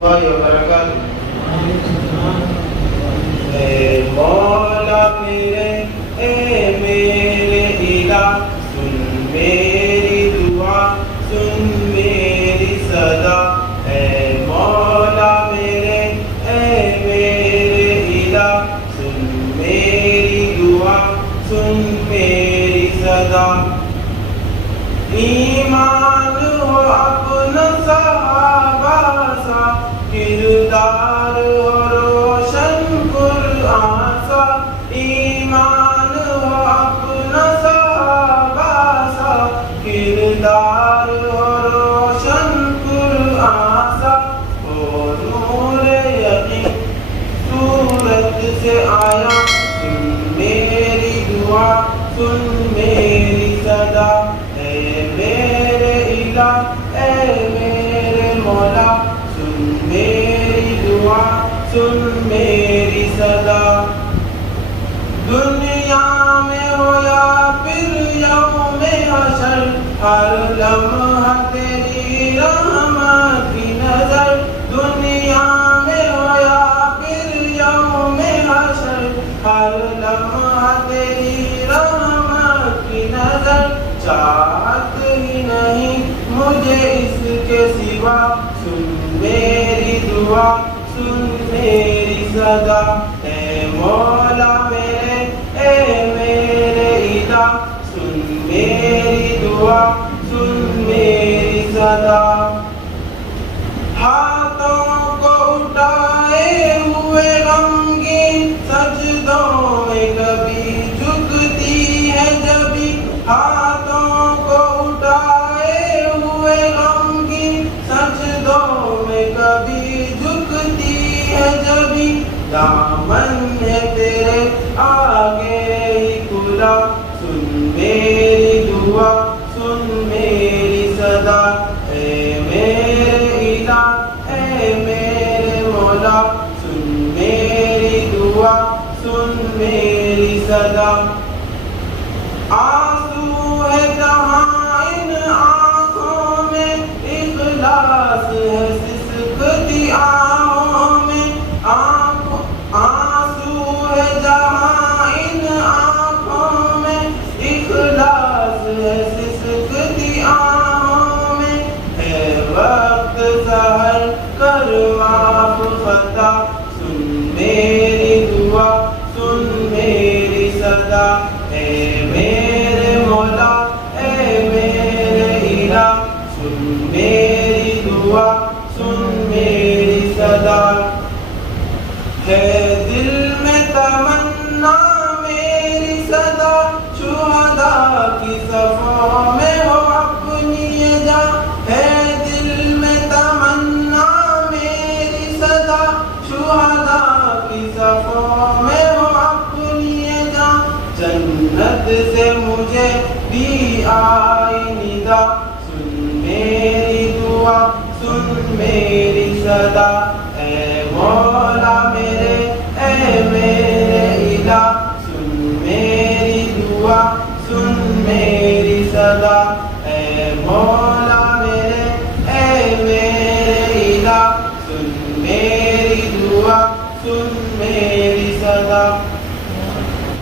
وبرکاتہ۔ اے مولا میرے، اے میرے الہ، سن میری دعا، سن میری صدا۔ اے مولا میرے، اے میرے الہ، سن میری دعا، سن میری صدا۔ ایمان ہو اپنا صحابہ سا، کردار ہو روشن قرآن سا۔ ایمان ہو اپنا صحابہ سا، کردار ہو روشن قرآن سا۔ او نور یقین صورت سے آیا، سن میری دعا، سن میری صدا۔ اے میرے الہ، اے میرے مولا، سن میری دعا، سن میری صدا۔ دنیا میں ہو یا پھر یوم حشر، ہر لمحہ تیری رحمت کی نظر۔ دنیا میں ہو یا پھر یوم حشر، ہر لمحہ تیری رحمت کی نظر۔ چاہت ہی نہیں مجھے اس کے سوا، سن میری دعا، سن میری صدا۔ اے مولا میرے، اے میرے الہ، سن میری دعا، سن میری صدا۔ ہاتھوں کو اٹھائے ہوئے غمگین، سجدوں میں کبھی جھکتی ہے جبھی۔ ہاتھوں کو اٹھائے ہوئے غمگین، سجدوں میں کبھی جھکتی ہے جبھی۔ دامن ہے تیرے آگے ہی کھلا، سن میری دعا، سن میری صدا۔ اے میرے الہ، اے میرے مولا، سن میری دعا، سن میری صدا۔ آنسو ہے جہاں ان آنکھوں میں، اخلاص ہے سسکتی آہوں میں۔ آنسو ہے جہاں ان آنکھوں میں، اخلاص ہے سسکتی آہوں میں۔ ہے وقت سحر کر معاف خطا، سن میری دعا، سن میری صدا۔ اے میرے مولا، اے میرے الہ، سن میری دعا، سن میری صدا۔ ہے دل میں تمنا میری صدا، شہداء کی صفوں میں ہو اپنی یہ جان۔ ہے دل میں تمنا میری صدا، شہداء کی صفوں میں ہو اپنی یہ جان۔ جنت سے مجھے بھی آئی ندا، سن میری دعا، سن میری صدا۔ اے مولا میرے، اے میرے الہ، سن میری دعا، سن میری صدا۔ اے مولا